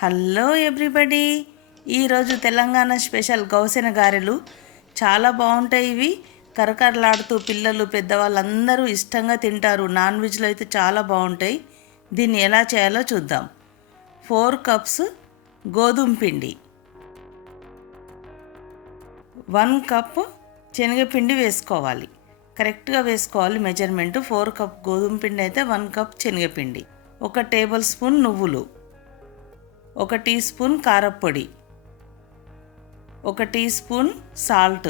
Hello everybody. ఈరోజు Telangana special గౌసెన గారెలు చాలా బాగుంటాయి. ఇవి కరకరలాడుతూ పిల్లలు పెద్దవాళ్ళందరూ ఇష్టంగా తింటారు. నాన్ వెజ్లో అయితే చాలా బాగుంటాయి. దీన్ని ఎలా చేయాలో చూద్దాం. 4 కప్స్ గోధుమ పిండి, 1 కప్ శనగపిండి వేసుకోవాలి. కరెక్ట్గా వేసుకోవాలి మెజర్మెంట్. 4 కప్ గోధుమ పిండి అయితే 1 కప్ శనగపిండి, 1 టేబుల్ స్పూన్ నువ్వులు, 1 టీ స్పూన్ కారప్పొడి, 1 teaspoon salt,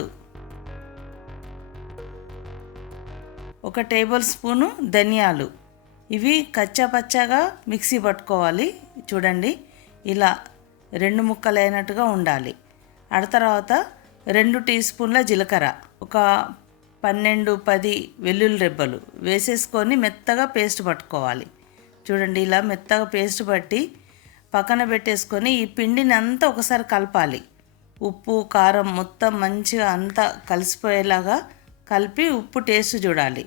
1 tablespoon ధనియాలు. ఇవి కచ్చాపచ్చాగా మిక్సీ పట్టుకోవాలి. చూడండి, ఇలా 2 ముక్కలు అయినట్టుగా ఉండాలి. ఆ తర్వాత 2 టీ స్పూన్ల జీలకర్ర, ఒక 12-10 వెల్లుల్లి రెబ్బలు వేసేసుకొని మెత్తగా పేస్ట్ పట్టుకోవాలి. చూడండి, ఇలా మెత్తగా పేస్ట్ పట్టి పక్కన పెట్టేసుకొని ఈ పిండిని అంతా ఒకసారి కలపాలి. ఉప్పు కారం మొత్తం మంచిగా అంతా కలిసిపోయేలాగా కలిపి ఉప్పు టేస్ట్ చూడాలి.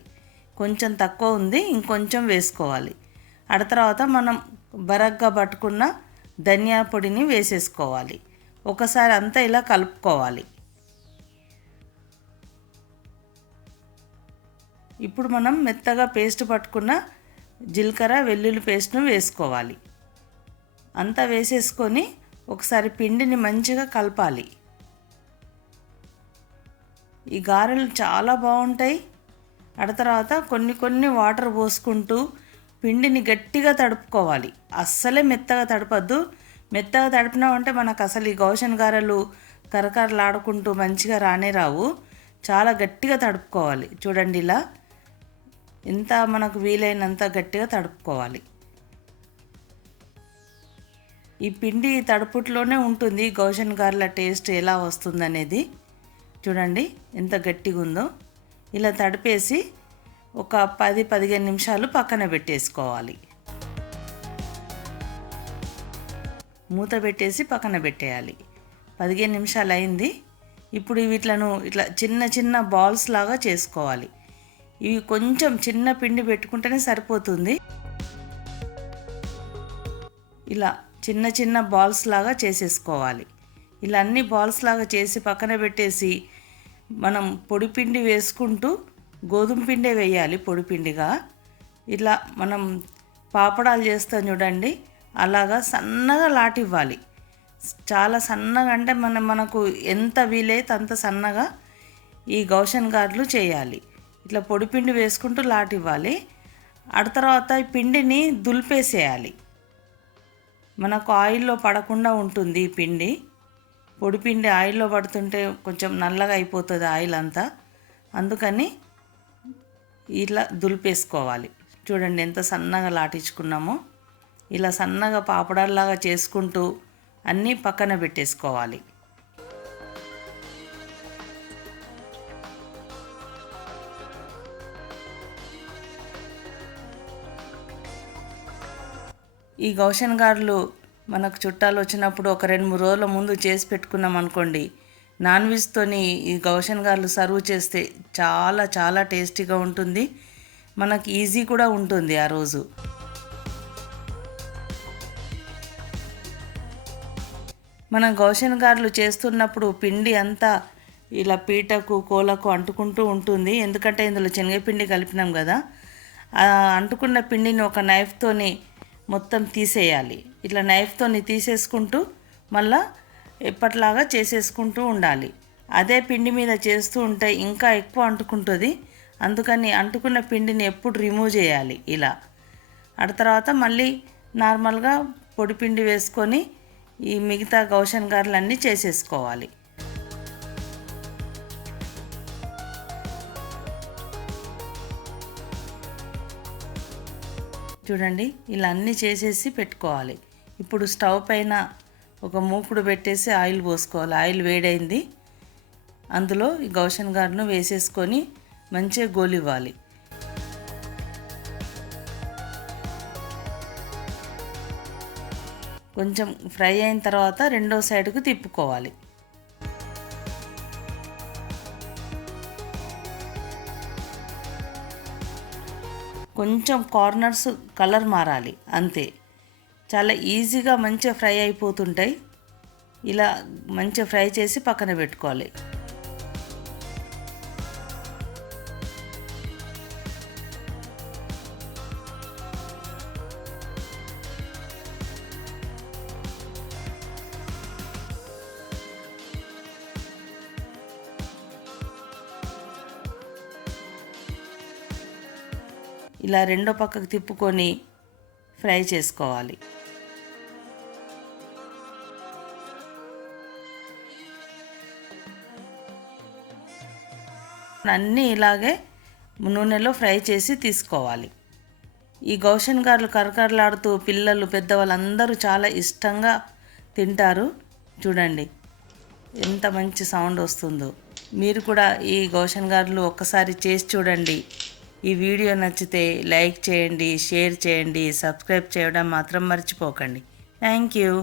కొంచెం తక్కువ ఉంది, ఇంకొంచెం వేసుకోవాలి. ఆ తర్వాత మనం బరగ్గా పట్టుకున్న ధనియా పొడిని వేసేసుకోవాలి. ఒకసారి అంతా ఇలా కలుపుకోవాలి. ఇప్పుడు మనం మెత్తగా పేస్ట్ పట్టుకున్న జీలకర్ర వెల్లుల్లి పేస్ట్ను వేసుకోవాలి. అంతా వేసేసుకొని ఒకసారి పిండిని మంచిగా కలపాలి. ఈ గారెలు చాలా బాగుంటాయి. ఆ తర్వాత కొన్ని వాటర్ పోసుకుంటూ పిండిని గట్టిగా తడుపుకోవాలి. అస్సలే మెత్తగా తడపద్దు. మెత్తగా తడిపినామంటే మనకు అసలు ఈ గౌషన్ గారెలు కరకరలాడుకుంటూ మంచిగా రానే రావు. చాలా గట్టిగా తడుపుకోవాలి. చూడండి, ఇలా ఎంత మనకు వీలైనంత గట్టిగా తడుపుకోవాలి. ఈ పిండి తడుపుట్లోనే ఉంటుంది గౌషన్ గారెల టేస్ట్ ఎలా వస్తుందనేది. చూడండి ఎంత గట్టిగా ఉందో. ఇలా తడిపేసి ఒక 10-15 నిమిషాలు పక్కన పెట్టేసుకోవాలి. మూత పెట్టేసి పక్కన పెట్టేయాలి. 15 నిమిషాలు అయింది. ఇప్పుడు వీటిలను ఇట్లా చిన్న చిన్న బాల్స్ లాగా చేసుకోవాలి. ఇవి కొంచెం చిన్న పిండి పెట్టుకుంటేనే సరిపోతుంది. ఇలా చిన్న చిన్న బాల్స్ లాగా చేసేసుకోవాలి. ఇలా అన్ని బాల్స్ లాగా చేసి పక్కన పెట్టేసి మనం పొడిపిండి వేసుకుంటూ గోధుమ పిండే వేయాలి పొడిపిండిగా. ఇలా మనం పాపడాలు చేస్తాం చూడండి, అలాగా సన్నగా లాటివ్వాలి. చాలా సన్నగా అంటే మనకు ఎంత వీలైతే అంత సన్నగా ఈ గౌషన్ గారెలు చేయాలి. ఇట్లా పొడిపిండి వేసుకుంటూ లాటివ్వాలి. ఆ తర్వాత ఈ పిండిని దులిపేసేయాలి. మనకు ఆయిల్లో పడకుండా ఉంటుంది ఈ పిండి. పొడిపిండి ఆయిల్లో పడుతుంటే కొంచెం నల్లగా అయిపోతుంది ఆయిల్ అంతా. అందుకని ఇలా దులిపేసుకోవాలి. చూడండి ఎంత సన్నగా లాటించుకున్నామో. ఇలా సన్నగా పాపడాల్లాగా చేసుకుంటూ అన్నీ పక్కన పెట్టేసుకోవాలి. ఈ గౌషన్ గారెలు మనకు చుట్టాలు వచ్చినప్పుడు ఒక 2-3 రోజుల ముందు చేసి పెట్టుకున్నాం అనుకోండి, నాన్ వెజ్తోని ఈ గౌషన్ గారెలు సర్వ్ చేస్తే చాలా చాలా టేస్టీగా ఉంటుంది. మనకి ఈజీ కూడా ఉంటుంది ఆ రోజు. మనం గౌషన్ గారెలు చేస్తున్నప్పుడు పిండి అంతా ఇలా పీటకు కోలకు అంటుకుంటూ ఉంటుంది. ఎందుకంటే ఇందులో శనగపిండి కలిపినాం కదా. అంటుకున్న పిండిని ఒక నైఫ్తోని మొత్తం తీసేయాలి. ఇట్లా నైఫ్తోని తీసేసుకుంటూ మళ్ళా ఎప్పట్లాగా చేసేసుకుంటూ ఉండాలి. అదే పిండి మీద చేస్తూ ఉంటే ఇంకా ఎక్కువ అంటుకుంటుంది. అందుకని అంటుకున్న పిండిని ఎప్పుడు రిమూవ్ చేయాలి. ఇలా ఆ తర్వాత మళ్ళీ నార్మల్గా పొడిపిండి వేసుకొని ఈ మిగతా గౌషన్ గారెలన్నీ చేసేసుకోవాలి. చూడండి, ఇలా అన్నీ చేసేసి పెట్టుకోవాలి. ఇప్పుడు స్టవ్ పైన ఒక మూకుడు పెట్టేసి ఆయిల్ పోసుకోవాలి. ఆయిల్ వేడైంది. అందులో ఈ గౌషన్ గారెను వేసేసుకొని మంచిగా గోలివ్వాలి. కొంచెం ఫ్రై అయిన తర్వాత రెండో సైడ్కు తిప్పుకోవాలి. కొంచెం కార్నర్స్ కలర్ మారాలి అంతే. చాలా ఈజీగా మంచిగా ఫ్రై అయిపోతుంటాయి. ఇలా మంచిగా ఫ్రై చేసి పక్కన పెట్టుకోవాలి. ఇలా రెండో పక్కకు తిప్పుకొని ఫ్రై చేసుకోవాలి. అన్నీ ఇలాగే నూనెలో ఫ్రై చేసి తీసుకోవాలి. ఈ గౌషన్ గారెలు కరకరలాడుతూ పిల్లలు పెద్దవాళ్ళందరూ చాలా ఇష్టంగా తింటారు. చూడండి ఎంత మంచి సౌండ్ వస్తుందో. మీరు కూడా ఈ గౌషన్ గారెలు ఒక్కసారి చేసి చూడండి. ఈ వీడియో నచ్చితే లైక్ చేయండి, షేర్ చేయండి, సబ్స్క్రైబ్ చేయడం మాత్రం మర్చిపోకండి. Thank you.